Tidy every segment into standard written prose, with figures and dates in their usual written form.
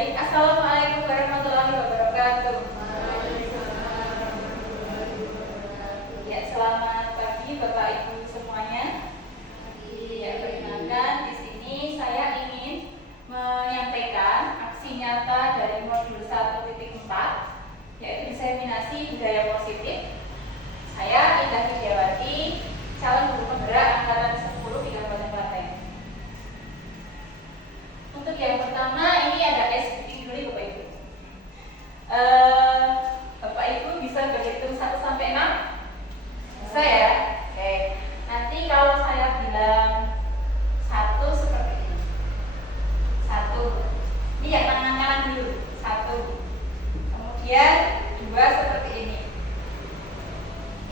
Baik, Assalamualaikum warahmatullahi wabarakatuh. Ya, selamat pagi Bapak Ibu semuanya. Ya, perkenalkan di sini saya ingin menyampaikan aksi nyata dari modul 1.4 yaitu diseminasi budaya positif. Saya Indah Widiawati, calon guru penggerak angkatan 10 di Kabupaten Klaten. Untuk yang pertama ini ada SBT dulu Bapak Ibu. Bapak Ibu bisa berhitung 1 sampai 6? Bisa ya? Oke. Nanti kalau saya bilang 1 seperti ini. 1. Ini yang tangan kanan dulu. 1. Kemudian 2 seperti ini.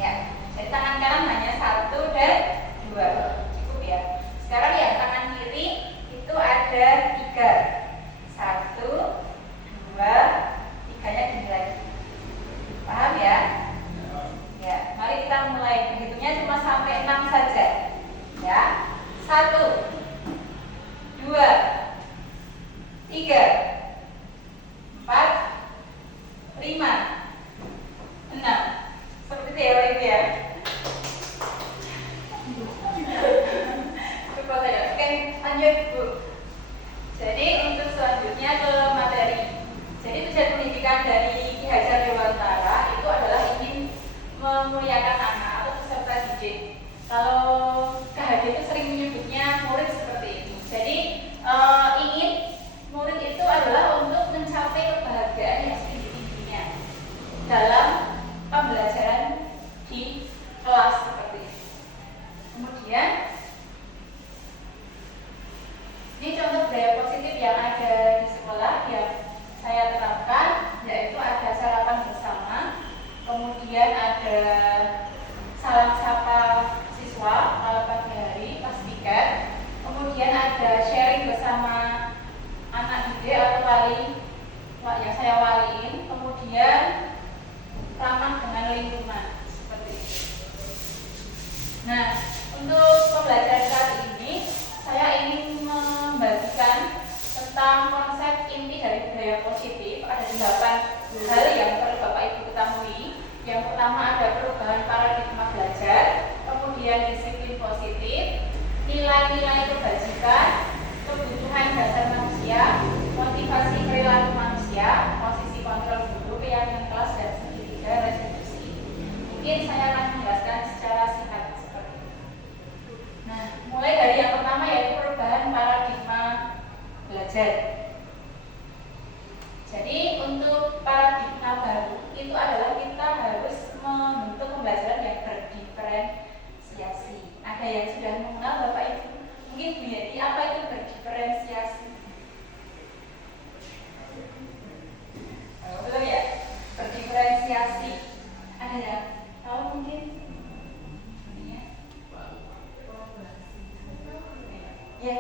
Ya. Jadi tangan kanan hanya 1 dan 2. Cukup ya. Sekarang yang tangan kiri itu ada 3. 1, 2, 3-nya gini lagi. Paham ya? Ya, mari kita mulai. Berhitungnya cuma sampai 6 saja. Ya. 1, 2, 3, 4, 5, 6. Seperti itu ya Bapak Ibu ya. Cukup saja. Oke, lanjut Bu. Jadi untuk selanjutnya ke materi. Jadi tujuan pendidikan dari Ki Hajar Dewantara itu adalah ingin memuliakan anak atau peserta didik. Kalau KHD itu sering menyebutnya murid seperti ini. Jadi ingin murid itu adalah untuk mencapai kebahagiaan yang setinggi-tingginya dalam pembelajaran di kelas seperti ini. Kemudian ini contoh budaya positif yang ada di sekolah yang saya terapkan, yaitu ada sarapan bersama, kemudian ada salam sapa siswa kalau pagi hari pas piket, kemudian ada sharing bersama anak didik atau wali yang saya waliin, kemudian ramah dengan lingkungan seperti itu. Nah, untuk pembelajaran kali ini saya ingin membagikan tentang konsep inti dari budaya positif. Ada 8 hal yang perlu Bapak Ibu ketahui. Yang pertama ada perubahan paradigma belajar, kemudian disiplin positif, nilai-nilai kebajikan, kebutuhan dasar manusia, motivasi perilaku manusia, posisi kontrol guru, keyakinan kelas, dan segitiga restitusi. Mungkin saya akan menjelaskan secara singkat seperti ini. Nah, mulai dari yang pertama yaitu perubahan paradigma belajar. Jadi untuk paradigma baru itu adalah kita harus membentuk pembelajaran yang berdiferensiasi. Ada yang sudah mengenal Bapak Ibu? Mungkin Bu Yeti, apa itu berdiferensiasi? Belum ya? Berdiferensiasi. Ada yang tahu mungkin? Ya,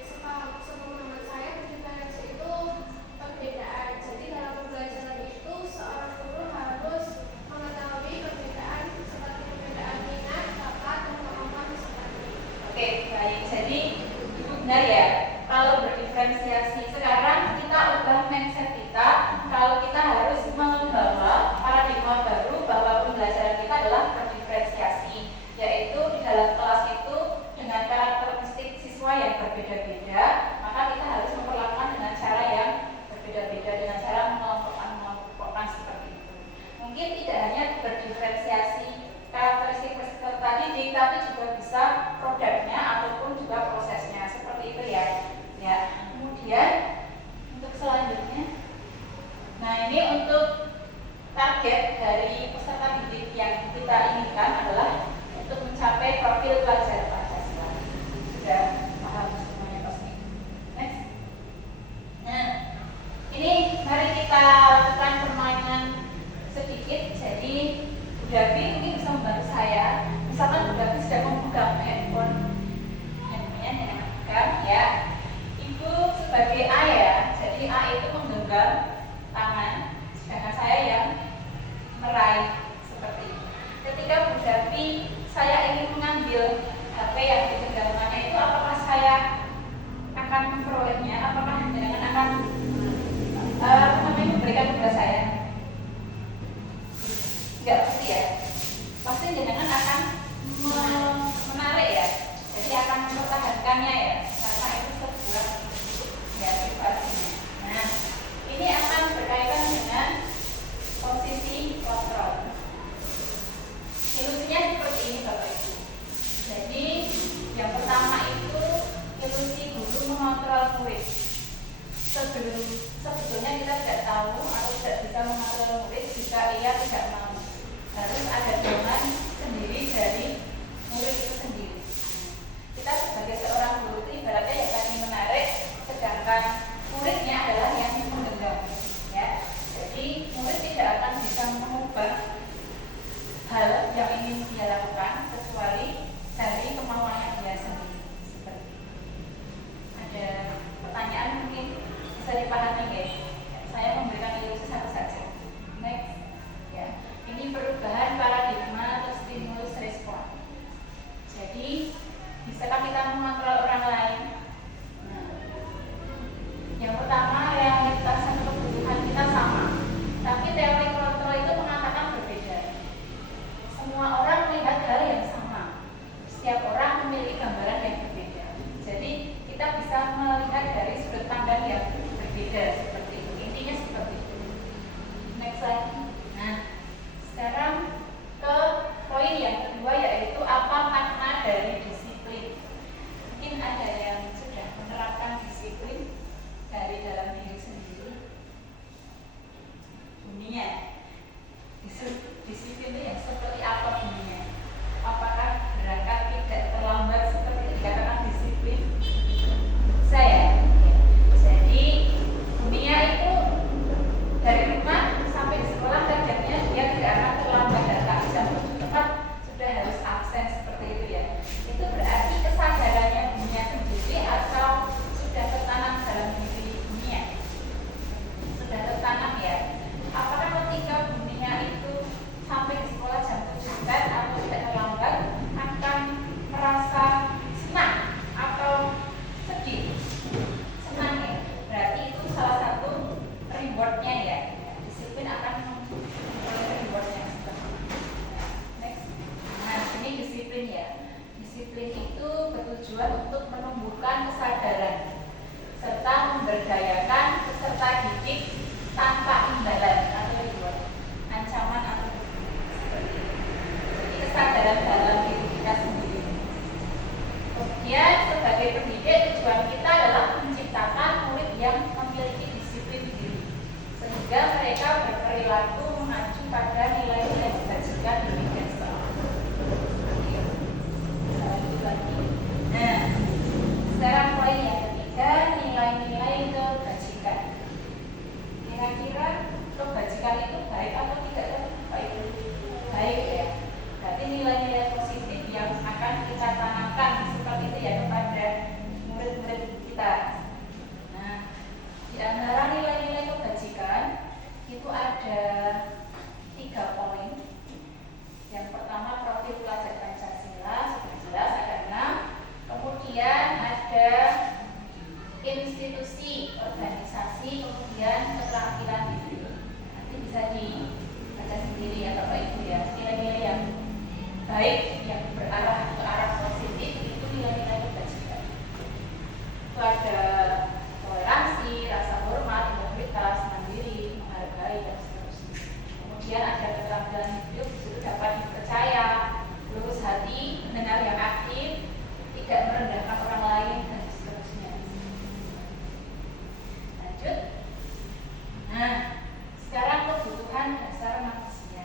sepengetahuan saya diferensiasi itu perbedaan. Jadi dalam pembelajaran itu seorang guru harus mengetahui perbedaan seperti perbedaan minat, bakat, dan kemampuan peserta. Oke, baik. Jadi muridnya adalah yang menggenggam, ya. Jadi murid tidak akan bisa mengubah hal yang ingin dia lakukan kecuali dari kemauannya dia sendiri. Seperti itu. Ada pertanyaan mungkin bisa dipahami, ya? Saya memberikan ilustrasi satu saja. Next, ya. Ini perubahan paradigma atau stimulus respon. Jadi, bisakah kita mengontrol orang lain? Nah, yang pertama, realitas dan kebutuhan kita sama, tapi teori kontrol itu mengatakan berbeda. Semua orang melihat hal yang sama. Setiap orang memiliki gambaran yang berbeda. Jadi, kita bisa melihat dari sudut pandang yang berbeda seperti itu. Intinya seperti itu. Next slide. Nah, sekarang ke poin yang kedua, yaitu apa makna dari disiplin. Mungkin ada yang sudah menerapkan disiplin dari dalam diri sendiri. Bunyinya disiplin itu yang seperti apa bunyinya? Apakah berangkat tidak terlambat seperti dikatakan disiplin? Saya, jadi bunyinya itu dari rumah sampai di sekolah targetnya dia tidak akan terlambat datang jam 7 tepat sudah harus absen seperti itu, ya. Itu berarti kesadarannya bunyinya sendiri atau sudah tertanam dalam diri bunyinya? Sudah tertanam, ya. Apakah ketika bunyinya itu sampai di sekolah jam 7 atau tidak terlambat akan merasa senang atau sedih? Senang, ya. Berarti itu salah satu rewardnya, ya. Disiplin akan memperoleh reward yang seperti itu. Next. Nah, ini disiplin, ya. Disiplin itu bertujuan untuk menumbuhkan kesadaran serta memberdayakan peserta didik tanpa imbalan atau reward, ancaman atau seperti itu. Jadi kesadaran dalam diri kita sendiri. Kemudian sebagai pendidik tujuan kita adalah menciptakan murid yang memiliki disiplin diri sehingga mereka berperilaku mengacu pada nilai-nilai yang dibagikan di media sosial. Lanjut lagi. Nah, sekarang poin yang ketiga, nilai-nilai kebajikan. Kira-kira kebajikan itu baik atau tidak? Baik, baik, ya. Berarti nilai-nilai positif yang akan kita tanamkan seperti itu, ya, kepada murid-murid kita. Nah, di antara nilai-nilai kebajikan itu ada 3 poin. Yang pertama, profil pelajar Pancasila, sudah jelas ada 6. Kemudian ada institusi, organisasi, kemudian keterampilan diri. Nanti bisa dibaca sendiri, ya, Bapak Ibu, ya. Nilai-nilai yang baik yang berarah ke arah positif itu nilai-nilai kebajikan. Itu ada toleransi, rasa hormat, integritas, mandiri, menghargai, dan seterusnya. Kemudian ada keterampilan hidup, itu dapat dipercaya, lurus hati, mendengar yang aktif, tidak merendahkan orang lain, dan seterusnya. Lanjut. Nah, sekarang kebutuhan dasar manusia.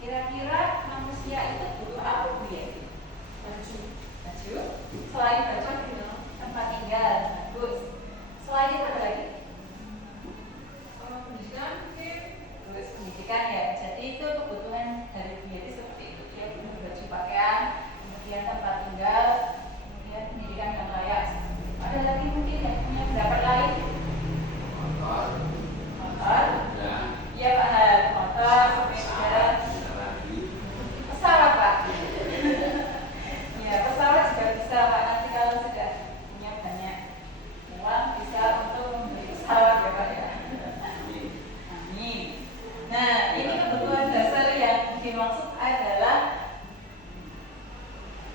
Kira-kira manusia itu butuh apa, Bu, ya? Baju. Baju. Selain baju, tempat tinggal, bagus. Selain itu apa lagi? Pendidikan, terus pendidikan, ya. Jadi itu kebutuhan dari diri seperti itu. Dia butuh baju pakaian, kemudian tempat tinggal, kemudian pendidikan yang layak. Ada lagi mungkin yang punya pendapat lain? Motor. Iya, Pak. Motor, sepeda. Pesawat, Pak. Ya, pesawat juga bisa, Pak. Nanti kalau sudah punya banyak uang bisa untuk membeli pesawat, ya, Pak, ya. Amin. Nah, ini kebutuhan dasar yang dimaksud adalah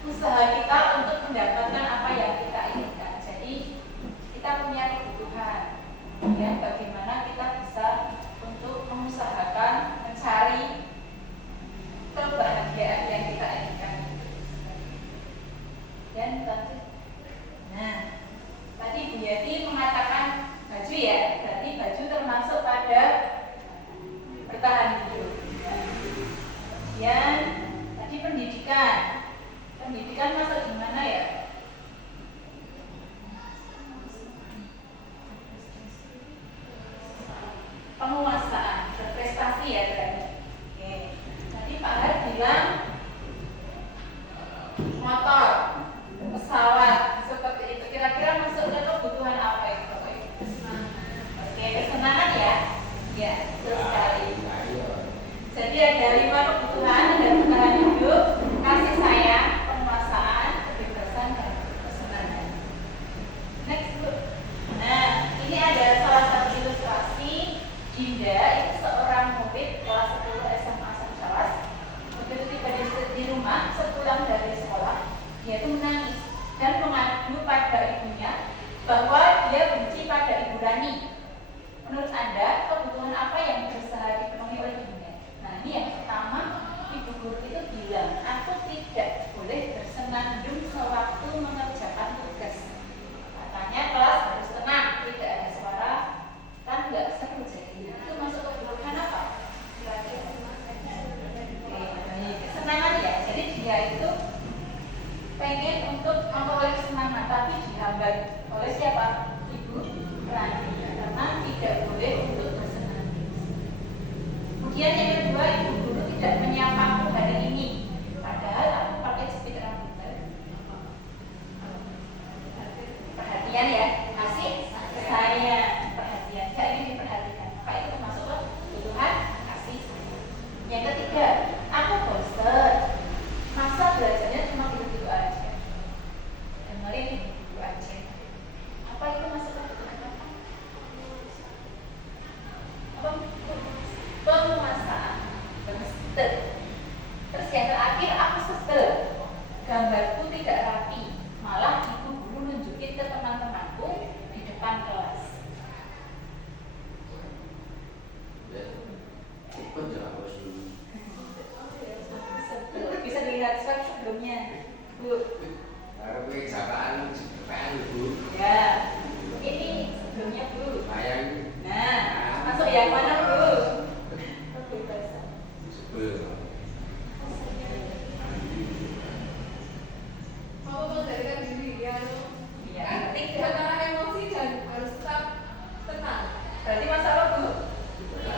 usaha kita untuk mendapatkan apa yang kita inginkan. Jadi kita punya kebutuhan, kemudian bagaimana kita bisa untuk mengusahakan mencari kebahagiaan yang kita inginkan. Dan lanjut. Nah, tadi Bu Yati mengatakan baju, ya. Berarti baju termasuk pada bertahan hidup. Kemudian tadi pendidikan. Pendidikan masuk di mana, ya? Kemudian yang kedua, ibu guru tidak menyapaku hari ini, padahal aku pakai jepit rambut. Perhatian ya, kasih saya perhatian, gak ingin diperhatikan. Maka itu termasuk kebutuhan kasih sayang. Yang ketiga, aku bosan, masa belajarnya cuma gitu-gitu aja. Dengerin gitu aja. Apa itu masuk kebutuhan apa? Apa? Penguasaan. Betul. Terus yang terakhir, aku sebel, gambarku tidak rapi, malah ibu guru nunjukin ke teman-temanku di depan kelas. Bisa dilihat slide sebelumnya, Bu. Ya, ini sebelumnya, Bu. Nah, masuk yang mana, Bu? Mau mengendalikan diri ya, antara emosi dan harus tetap tenang. Berarti masalah, Bu?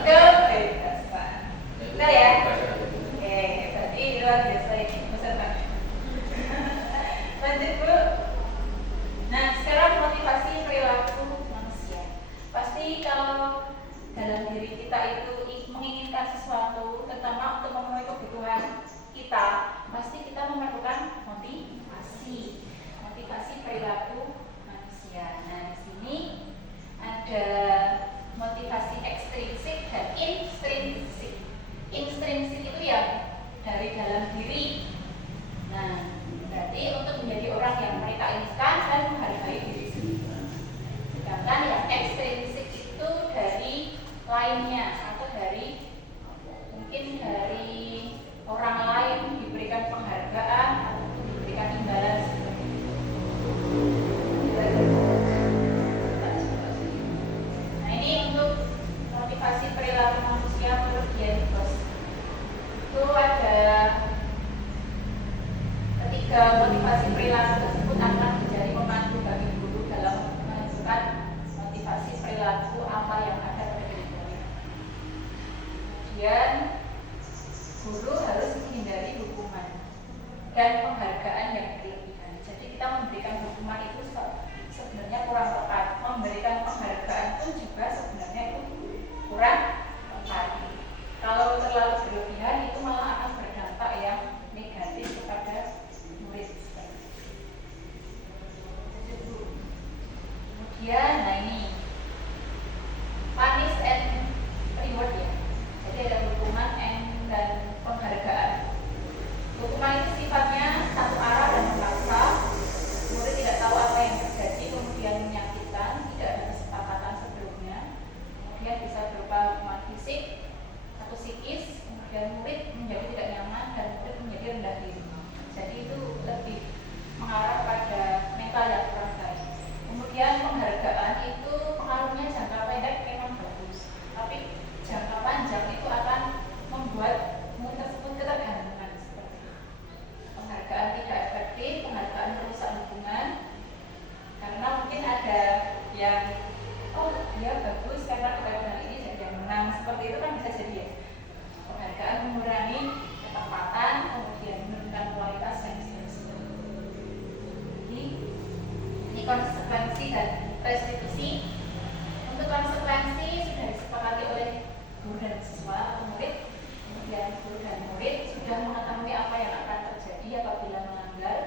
Kebebasan. Benar ya? Oke, berarti luar biasa ini peserta. Lanjut, Bu. Nah, sekarang motivasi perilaku manusia. Pasti kalau dalam diri kita itu menginginkan sesuatu, terutama untuk memenuhi kebutuhan kita, pasti kita memerlukan motivasi perilaku manusia. Nah, di sini ada motivasi ekstrinsik dan intrinsik. Intrinsik itu yang dari dalam diri. Nah, berarti untuk menjadi orang yang mereka inginkan dan menghargai diri sendiri. Sedangkan yang ekstrinsik itu dari lainnya atau dari mungkin dari orang lain, diberikan penghargaan atau diberikan imbalan seperti itu. Nah, ini untuk motivasi perilaku manusia menurut Dian Bos. Itu ada ketiga motivasi perilaku tersebut akan menjadi pemandu bagi guru dalam menentukan motivasi perilaku apa yang ada pada diri kalian. Kemudian guru harus menghindari hukuman dan penghargaan yang berlebihan. Jadi kita memberikan hukuman itu sebenarnya kurang tepat. Memberikan penghargaan pun juga sebenarnya itu kurang tepat. Kalau terlalu berlebihan itu malah akan berdampak yang negatif kepada murid. Kemudian, nah ini punish and reward ya. Jadi ada hukuman dan penghargaan. Hukuman itu sifatnya satu arah dan memaksa. Murid tidak tahu apa yang terjadi, kemudian menyakitkan, tidak ada kesepakatan sebelumnya. Kemudian bisa berupa hukuman fisik atau psikis. Kemudian murid menjadi tidak nyaman dan murid menjadi rendah diri. Jadi itu lebih mengarah pada mental yang kurang baik. Kemudian penghargaan itu pengaruhnya jangka pendek memang bagus, tapi jangka panjang itu akan membuat murid tersebut ketergantungan seperti itu. Penghargaan tidak efektif, penghargaan merusak hubungan, karena mungkin ada yang dia bagus karena ketegangan ini jadi yang menang, seperti itu kan bisa jadi ya. Penghargaan mengurangi ketepatan, kemudian menurunkan kualitas dan seterusnya. Jadi ini konsekuensi dan restitusi. Untuk konsekuensi sudah disepakati oleh guru dan siswa atau murid. Kemudian guru dan murid sudah mengetahui apa yang akan terjadi apabila melanggar.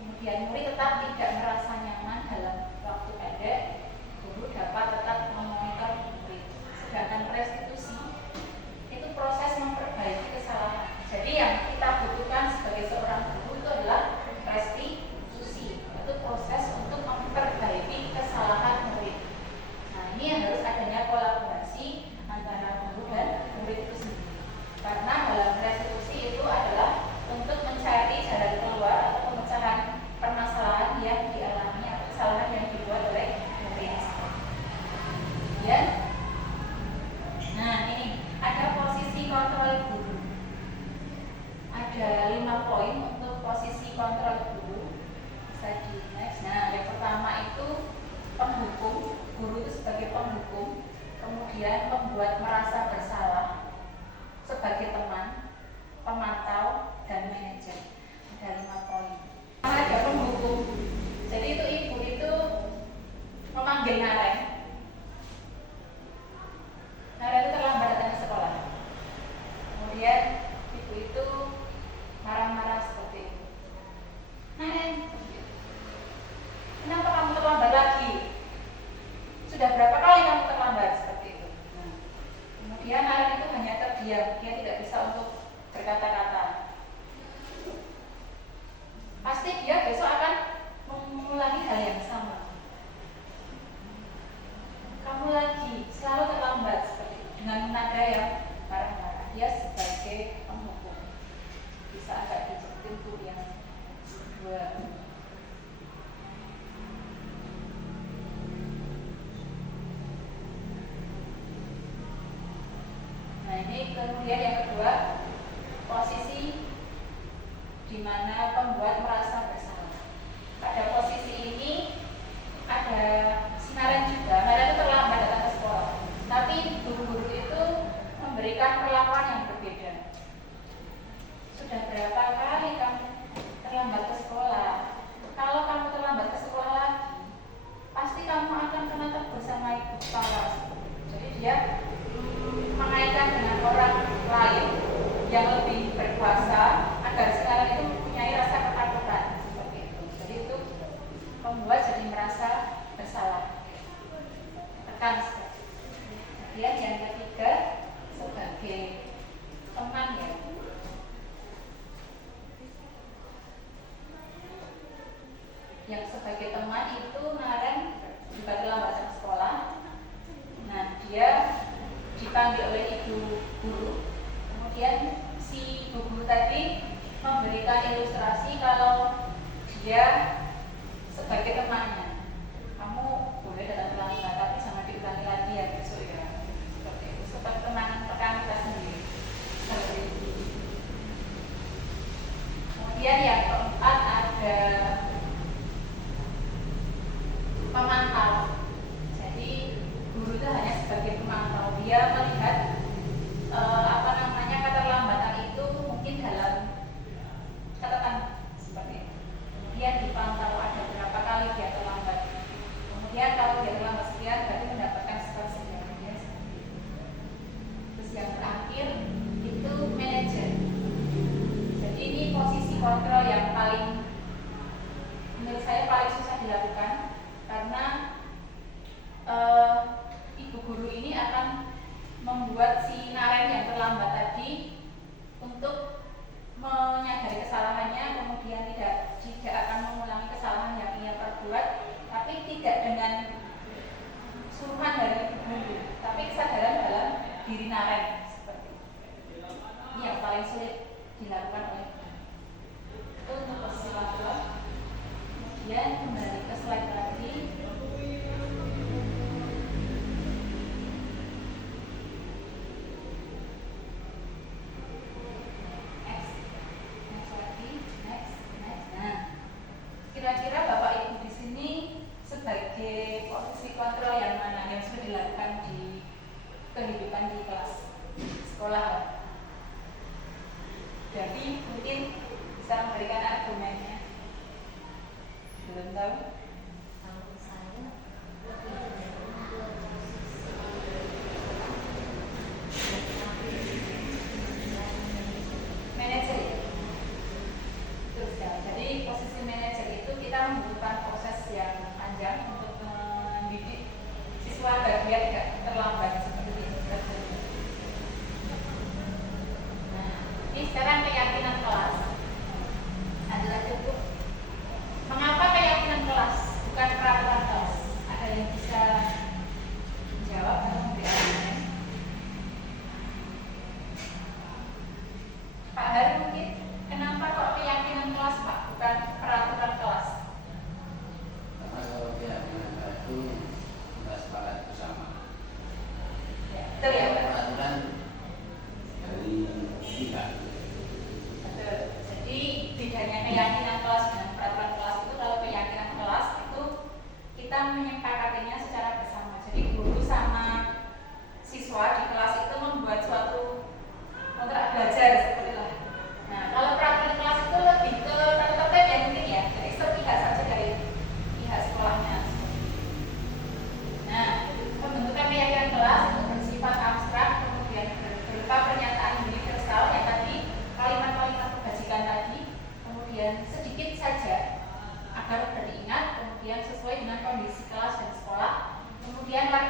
Kemudian murid tetap tidak merasa nyaman dalam waktu pendek. Guru dapat tetap memonitor murid. Sedangkan restitusi itu proses memperbaiki kesalahan. Jadi yang kita butuhkan sebagai seorang guru itu adalah restitusi. Itu proses untuk memperbaiki kesalahan murid. Nah, ini yang harus adanya kolaborasi antara guru dan murid itu sendiri. Karena dalam restitusi itu adalah untuk mencari jalan keluar atau pemecahan permasalahan yang dialami atau kesalahan yang dibuat oleh murid. Ya. Nah, ini ada posisi kontrol guru. Ada 5 poin untuk posisi kontrol guru. Bisa di next. Nah, yang pertama itu penghukum. Guru itu sebagai penghukum, kemudian membuat merasa bersalah, sebagai teman, pemantau, dan manajer. Ada 5 poin. Ada penghukum. Jadi itu ibu itu memanggil Naren. Naren itu terlambat datang ke sekolah. Kemudian ibu itu marah-marah seperti itu. Naren, kenapa kamu terlambat lagi? Sudah berapa kali kamu terlambat seperti itu? Kemudian Naren itu hanya terdiam, dia tidak bisa untuk berkata-kata. Pasti dia besok akan mengulangi hal yang sama. Kamu lagi selalu terlambat seperti itu, dengan nada yang marah-marah. Dia sebagai penghukum bisa agak dijepitin tuh yang kedua. Nah ini kemudian yang kedua, posisi di mana pembuat merasa bersalah. Pada posisi ini ada si Naren juga. Naren itu terlambat datang ke sekolah, tapi guru-guru itu memberikan perlakuan yang berbeda. Sudah berapa kali kamu terlambat ke sekolah? Kalau kamu terlambat ke sekolah lagi, pasti kamu akan kena tegur sama ibu kepala. Jadi dia mengaitkan dengan orang lain yang lebih berkuasa agar sekarang itu mempunyai rasa ketakutan seperti itu. Jadi itu membuat jadi merasa bersalah, tekan sekali. Kemudian yang ketiga sebagai teman ya. Yang sebagai teman itu Naren juga terlambat ke sekolah. Nah dia dipanggil oleh ibu guru. Kemudian si ibu guru tadi memberikan ilustrasi kalau dia sebagai temannya, kamu boleh datang terlambat tapi jangan diulangi lagi ya besok ya. Seperti itu, seperti teman rekan kita sendiri. Seperti itu. Kemudian yang keempat ada pemantau. Jadi guru itu hanya sebagai pemantau. Dia melihat keterlambatan itu mungkin dalam catatan seperti itu. Kemudian dipantau ada berapa kali dia terlambat. Kemudian kalau dia terlambat sekian berarti mendapatkan skor sekian. Terus yang terakhir itu manajer. Jadi ini posisi kontrol yang paling menurut saya paling susah dilakukan karena ibu guru ini akan membuat si Naren yang terlambat tadi untuk menyadari kesalahannya, kemudian tidak akan mengulangi kesalahan yang ia perbuat, tapi tidak dengan suruhan dari ibu guru, tapi kesadaran dalam diri Naren seperti itu. Ini yang paling sulit dilakukan oleh guru. Itu untuk posisi kontrol. Kemudian kembali ke slide lagi. Kira-kira Bapak Ibu di sini sebagai posisi kontrol yang mana yang sudah dilakukan di kehidupan di kelas sekolah? Jadi mungkin bisa memberikan argumennya. Belum tahu? Manajer ya? Terus ya, jadi posisi manajer itu kita membutuhkan proses yang panjang untuk mendidik siswa agar dia tidak terlambat seperti ini. Nah, ini sekarang keyakinan kelas adalah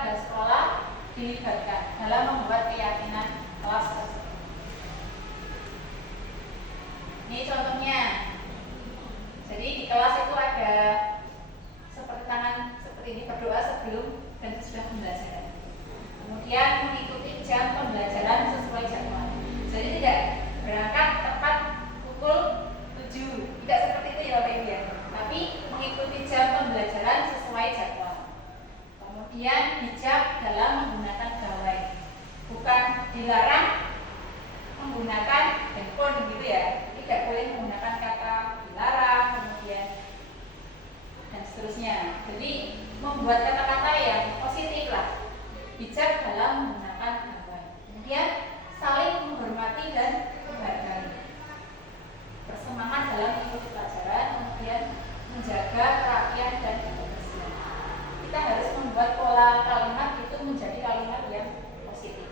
lembaga sekolah dilibatkan dalam membuat keyakinan kelas tersebut. Ini contohnya. Jadi di kelas itu ada seperti tangan seperti ini, berdoa sebelum dan sesudah pembelajaran. Kemudian mengikuti jam pembelajaran sesuai jadwal. Jadi tidak berangkat tepat pukul 7, tidak seperti itu ya Bapak Ibu ya. Tapi mengikuti jam pembelajaran sesuai jadwal. Kemudian bijak dalam menggunakan gawai. Bukan dilarang menggunakan handphone gitu ya. Tidak boleh menggunakan kata dilarang, kemudian dan seterusnya. Jadi membuat kata-kata yang positif lah. Bijak dalam menggunakan gawai. Kemudian saling menghormati dan menghargai. Bersemangat dalam mengikuti pelajaran, kemudian menjaga kerapian dan kebersihan. Kita harus membuat pola kalimat itu menjadi kalimat yang positif.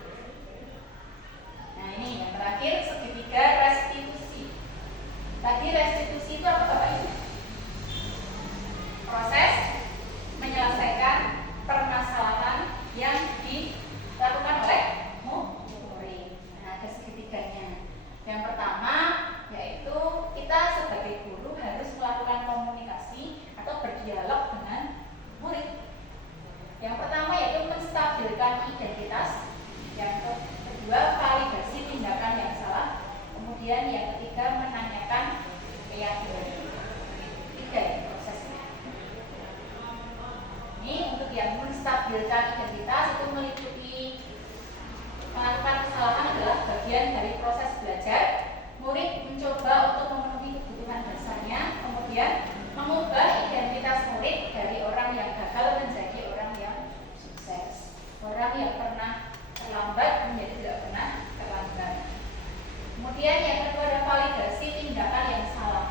Nah ini yang terakhir, segitiga restitusi. Tadi restitusi itu apa Bapak Ibu? Proses menyelesaikan permasalahan yang dilakukan oleh murid. Nah, ada segitiganya. Yang pertama yaitu kita sebagai guru harus melakukan komunikasi atau berdialog dengan murid. Yang pertama yaitu menstabilkan identitas. Yang kedua validasi tindakan yang salah. Kemudian yang ketiga menanyakan keyakinan. Tiga ya prosesnya. Ini untuk yang menstabilkan identitas itu meliputi melakukan kesalahan adalah bagian dari proses belajar. Murid mencoba untuk memenuhi kebutuhan dasarnya, kemudian mengubah identitas murid dari orang yang gagal menjadi orang yang sukses. Orang yang pernah terlambat menjadi tidak pernah terlambat. Kemudian yang kedua ada validasi tindakan yang salah.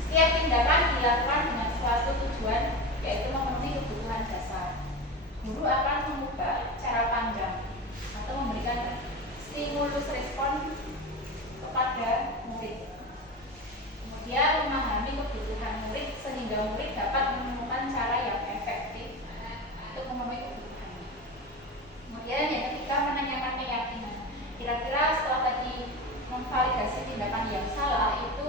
Setiap tindakan dilakukan dengan suatu tujuan, yaitu memenuhi kebutuhan dasar. Guru akan mengubah cara pandang atau memberikan stimulus respon kepada murid. Kemudian memahami kebutuhan murid sehingga murid dapat menemukan cara yang efektif untuk memenuhi kebutuhannya. Kemudian yang ketiga menanyakan keyakinan. Kira-kira setelah tadi memvalidasi tindakan yang salah itu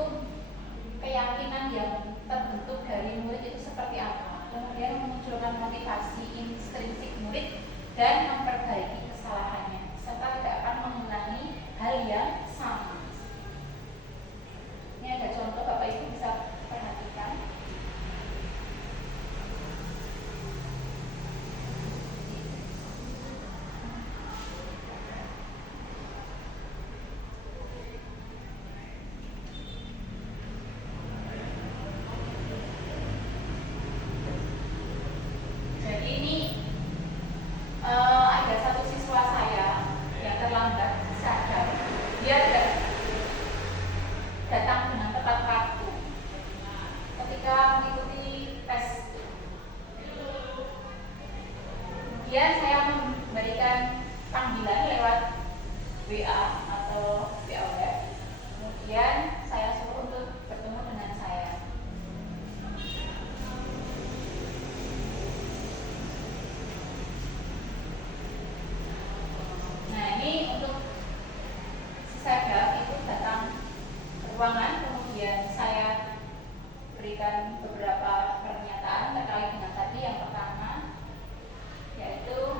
keyakinan yang terbentuk dari murid itu seperti apa? Kemudian memunculkan motivasi intrinsik murid dan memperbaiki kesalahannya serta tidak akan mengulangi hal yang sama. Ini ada contoh Bapak Ibu bisa perhatikan. Jadi ini ada satu siswa saya yang terlambat sadar. Dia datang dengan tepat waktu ketika mengikuti tes. Kemudian saya memberikan panggilan lewat WA atau WA web. Kemudian saya suruh untuk bertemu dengan saya. Nah ini untuk si sadap itu datang ke ruangan, kemudian saya berikan beberapa pernyataan terkait dengan tadi. Yang pertama yaitu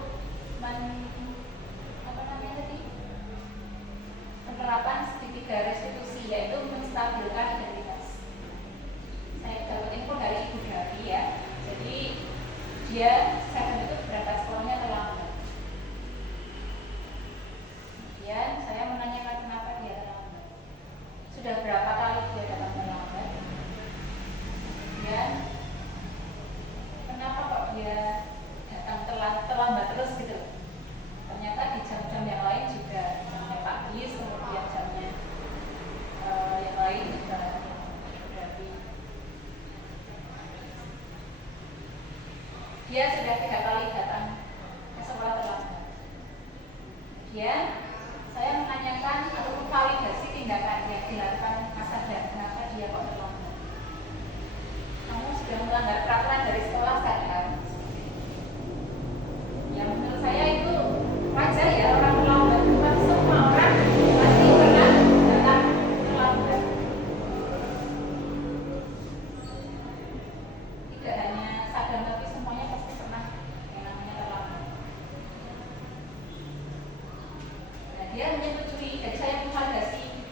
dia menyetujui. Jadi saya memvalidasi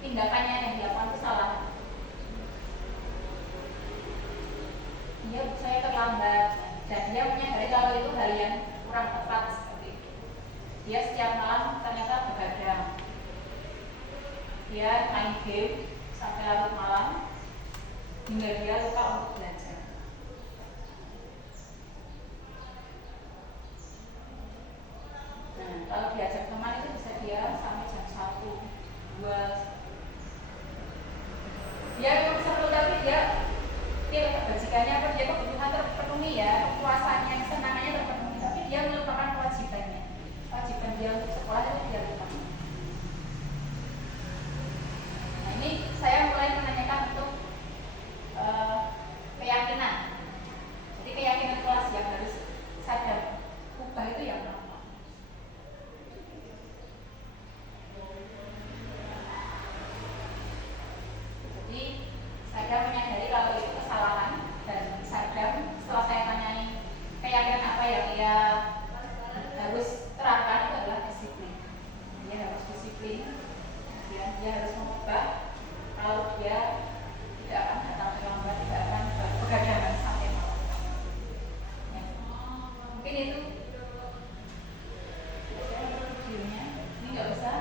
tindakannya yang dilakukan itu salah. Saya terlambat dan dia menyadari kalau itu hal yang kurang tepat seperti itu. Dia setiap malam ternyata begadang. Dia main game sampai larut malam hingga dia lupa untuk belajar. Nah, kalau diajak teman itu bisa dia sampai jam 1, 2. Dia bisa tapi dia kebajikannya apa dia kebutuhan terpenuhi ya, kepuasannya, kesenangannya terpenuhi, tapi dia melupakan kewajiban dia untuk sekolah itu dia lupa. Nah, ini saya mulai menanyakan untuk keyakinan. Jadi keyakinan kelas yang harus sadar ubah itu yang apa? Jadi saya menyadari kalau itu kesalahan dan sadar setelah saya tanyai keyakinan apa yang dia harus terapkan itu adalah disiplin. Dia harus disiplin, kemudian dia harus mengubah kalau dia tidak akan datang terlambat, tidak akan begadang sampai malam. Ya. Mungkin itu videonya. Ini nggak usah.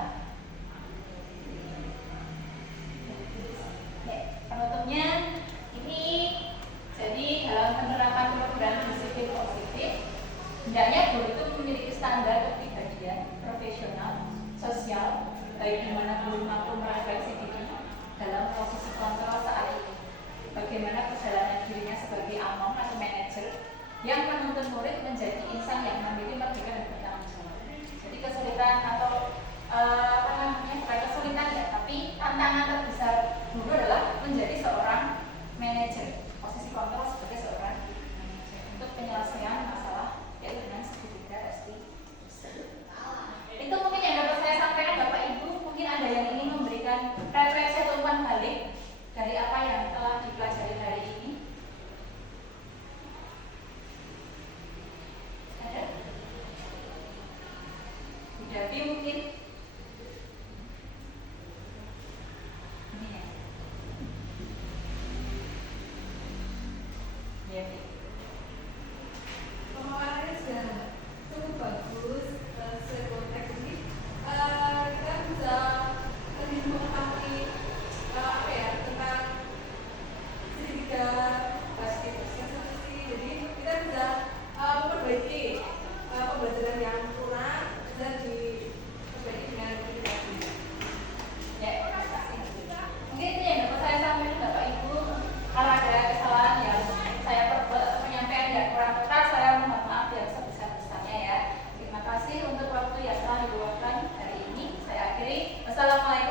Penutupnya ini, jadi dalam penerapan program disiplin positif, hendaknya guru itu memiliki standar kepribadian, profesional, sosial, baik di mana guru mampu merefleksi diri dalam posisi kontrol saat ini. Bagaimana perjalanan dirinya sebagai among atau manajer yang menuntun murid menjadi insan yang memiliki merdeka dan bertanggung jawab. Jadi kesulitan atau bukan kesulitan ya, tapi tantangan terbesar guru adalah menjadi seorang manajer, posisi kontrol sebagai seorang manajer untuk penyelesaian masalah yaitu dengan segitiga SD. Itu mungkin yang dapat saya sampaikan Bapak Ibu. Mungkin ada yang ingin memberikan refleksi atau umpan balik dari apa yang telah dipelajari hari ini. Ada? Jadi mungkin ini ya. Ya. Pemaparannya sudah cukup bagus sesuai konteks ini. Kita bisa lebih mengetahui tentang segitiga pasti. Jadi kita bisa memperbaiki pembelajaran yang kurang dan diperbaiki dengan edukasi. Ya, mungkin itu yang dapat saya sampaikan Bapak Ibu. Kalau ada kesalahan yang saya perbuat atau penyampaian yang kurang tepat, saya mohon maaf yang sebesar-besarnya ya. Terima kasih untuk waktu yang telah diluangkan hari ini. Saya akhiri. Wassalamualaikum.